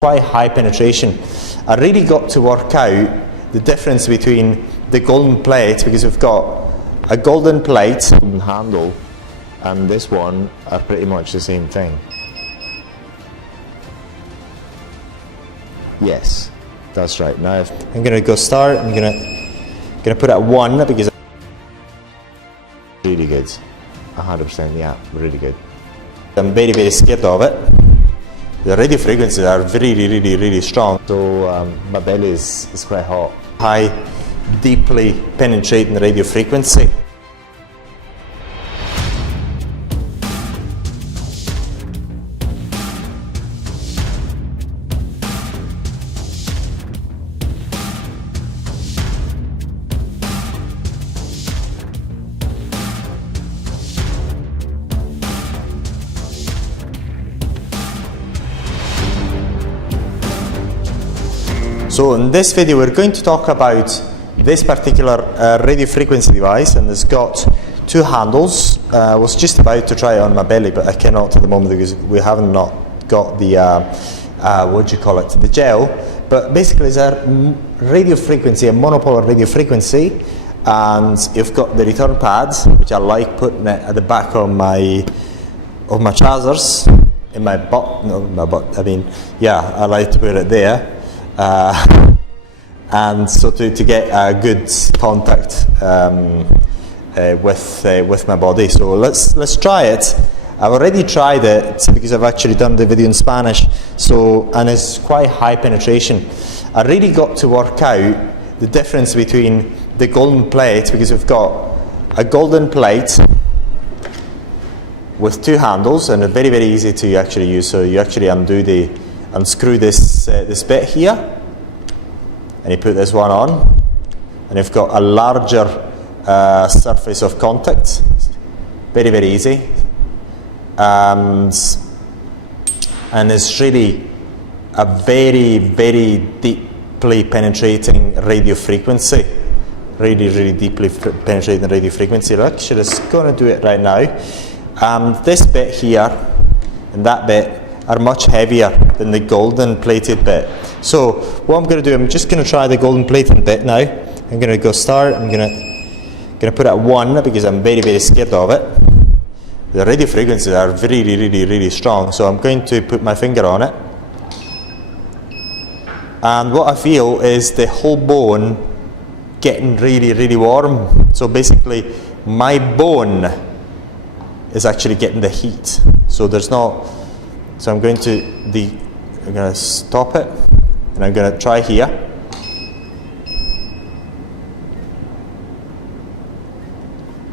quite high penetration. I really got to work out the difference between the golden plate, because we've got a golden plate, golden handle, and this one are pretty much the same thing. Yes, that's right. Now I'm going to go start. I'm going to put it at 1 because really good. 100%, yeah, really good. I'm very, very scared of it. The radio frequencies are really strong, so my belly is quite hot. High, deeply penetrating radio frequency. So in this video we're going to talk about this particular radio frequency device, and it's got 2 handles. I was just about to try it on my belly, but I cannot at the moment because we haven't not got the the gel. But basically it's a radio frequency, a monopolar radio frequency, and you've got the return pads, which I like putting it at the back of my trousers, in my butt. No, my butt. I mean, yeah, I like to put it there. And so to get a good contact with my body. So let's try it. I've already tried it because I've actually done the video in Spanish. So, and it's quite high penetration. I really got to work out the difference between the golden plate, because we've got a golden plate with 2 handles, and they're very easy to actually use. So you actually unscrew this bit here, and you put this one on, and you've got a larger surface of contact. Very easy, and it's really a very deeply penetrating radio frequency. Really deeply penetrating radio frequency. Actually, just going to do it right now. This bit here and that bit are much heavier than the golden plated bit. So what I'm going to do, I'm just going to try the golden plated bit now. I'm going to go start. I'm going to put it at 1 because I'm very scared of it. The radio frequencies are really strong. So I'm going to put my finger on it, and what I feel is the whole bone getting really warm. So basically my bone is actually getting the heat. So there's not. So I'm going to stop it, and I'm going to try here.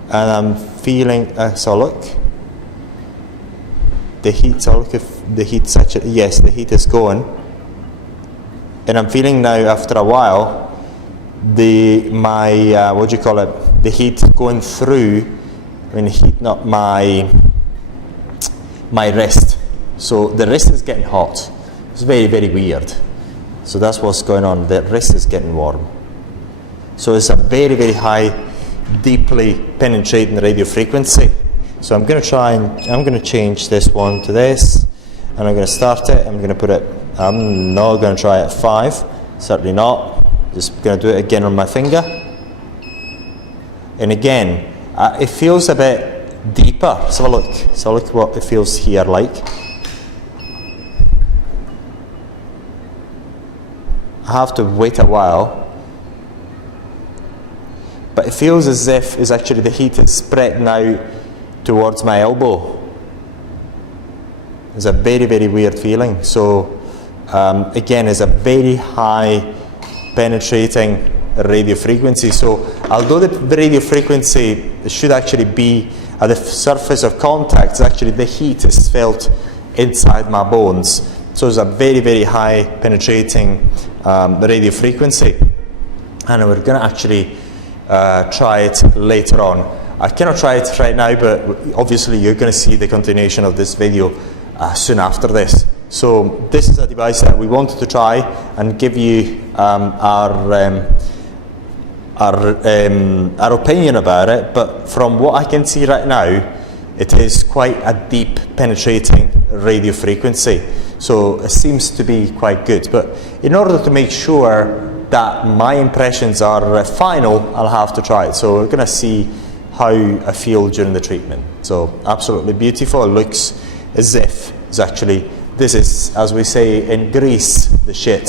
And I'm feeling, so look, the heat, so look if the heat's actually, yes, the heat is going. And I'm feeling now after a while, the heat going through, heating up my wrist. So the wrist is getting hot. It's very weird. So that's what's going on. The wrist is getting warm. So it's a very high, deeply penetrating radio frequency. So I'm going to try and I'm going to change this one to this, and I'm going to start it. I'm going to put it. I'm not going to try it at 5. Certainly not. Just going to do it again on my finger. And again, it feels a bit deeper. So look. So look what it feels here like. I have to wait a while, but it feels as if it's actually the heat is spread now towards my elbow. It's a very weird feeling. So again, it's a very high penetrating radio frequency. So although the radio frequency should actually be at the surface of contact, actually the heat is felt inside my bones. So it's a very high penetrating radio frequency, and we're going to actually try it later on. I cannot try it right now, but obviously you're going to see the continuation of this video soon after this. So this is a device that we wanted to try and give you our opinion about it, but from what I can see right now, it is quite a deep penetrating radio frequency. So it seems to be quite good. But in order to make sure that my impressions are final, I'll have to try it. So we're going to see how I feel during the treatment. So absolutely beautiful. It looks as if it's actually, this is, as we say in Greece, the shit.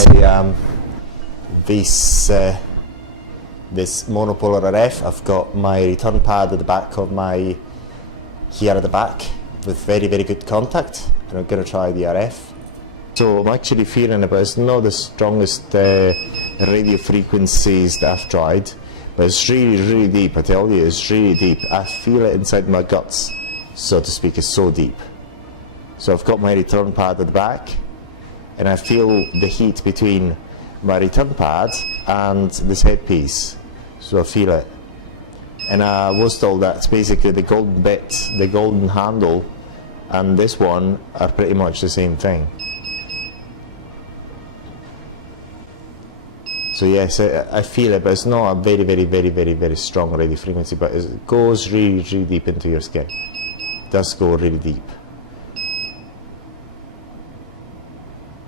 This Monopolar RF, I've got my return pad at the back of my, here at the back, with very, very good contact. And I'm going to try the RF. So I'm actually feeling it, but it's not the strongest radio frequencies that I've tried. But it's really, really deep, I tell you, it's really deep. I feel it inside my guts, so to speak, it's so deep. So I've got my return pad at the back, and I feel the heat between my return pad and this headpiece. So I feel it. And I was told that it's basically the golden bit, the golden handle, and this one are pretty much the same thing. So yes, I feel it, but it's not a very, very, very, very, very strong radio frequency, but it goes really, really deep into your skin. It does go really deep.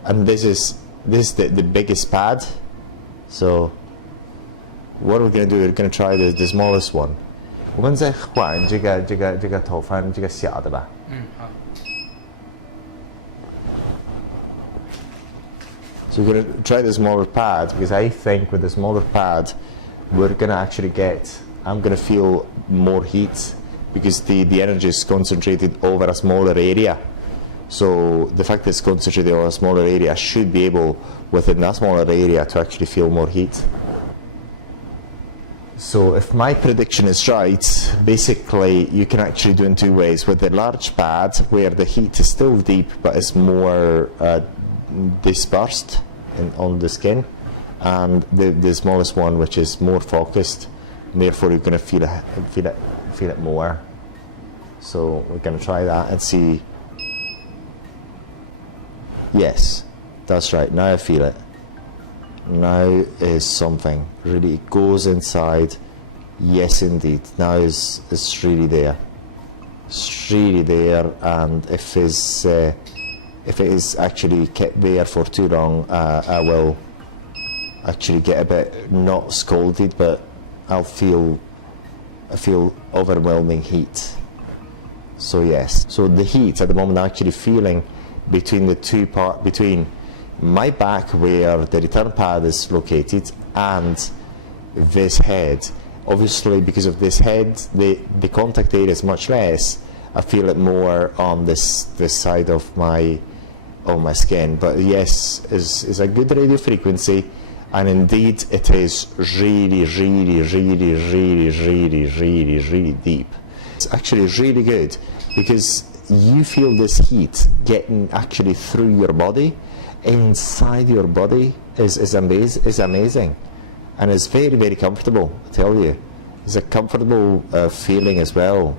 And this is the biggest pad. So what we're going to do, we're going to try the smallest one. 我们再换这个头发这个小的吧。好。 So we're going to try the smaller pad, because I think with the smaller pad we're going to actually I'm going to feel more heat, because the energy is concentrated over a smaller area. So the fact that it's concentrated over a smaller area, I should be able within that smaller area to actually feel more heat. So if my prediction is right, basically you can actually do it in two ways. With the large pad, where the heat is still deep but is more dispersed on the skin, and the smallest one, which is more focused, and therefore you're going to feel it more. So we're going to try that and see. Yes, that's right. Now I feel it. Now is something really, it goes inside. Yes, indeed. Now it's really there. It's really there, and if it is actually kept there for too long, I will actually get a bit, not scalded, but I feel overwhelming heat. So yes, so the heat at the moment I'm actually feeling between the two parts, between my back where the return pad is located and this head. Obviously because of this head, the contact area is much less. I feel it more on this side of my skin. But yes, is a good radio frequency, and indeed it is really, really, really, really, really, really, really deep. It's actually really good, because you feel this heat getting actually through your body, inside your body is amazing, and it's very, very comfortable, I tell you. It's a comfortable feeling as well.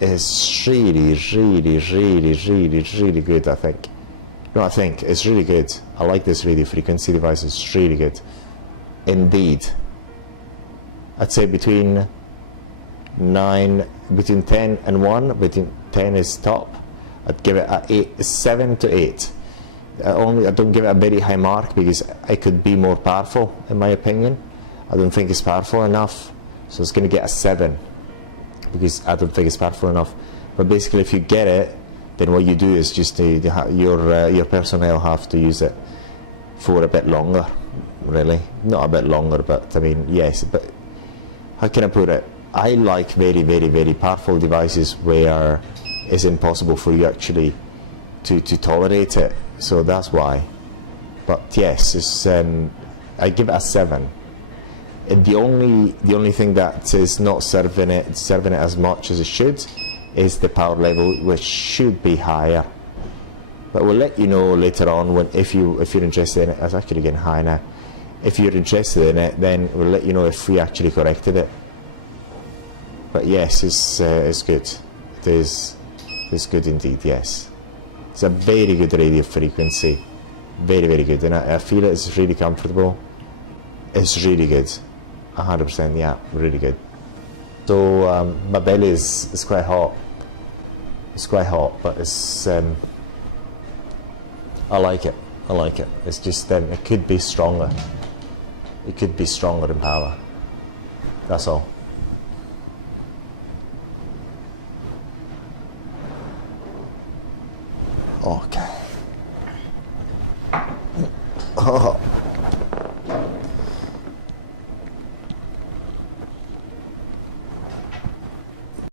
It's really, really, really, really, really good, I think. No, I think it's really good. I like this radio frequency device, it's really good. Indeed. I'd say between 10 and 1, between 10 is top. I'd give it a 7 to 8. I don't give it a very high mark, because it could be more powerful, in my opinion. I don't think it's powerful enough, so it's going to get a 7. Because I don't think it's powerful enough. But basically, if you get it, then what you do is just your personnel have to use it for a bit longer, really. Not a bit longer, but I mean, yes. But how can I put it? I like very, very, very powerful devices where it's impossible for you actually to tolerate it. So that's why. But yes, it's, I give it a 7. And the only thing that is not serving it as much as it should is the power level, which should be higher. But we'll let you know later on if you're interested in it. It's actually getting high now. If you're interested in it, then we'll let you know if we actually corrected it. But yes, it's good. It's good indeed. Yes, it's a very good radio frequency, very, very good, and I feel it's really comfortable. It's really good. 100%, yeah, really good. So my belly is quite hot. It's quite hot, but it's I like it. I like it. It's just it could be stronger. It could be stronger in power. That's all. Okay. Oh.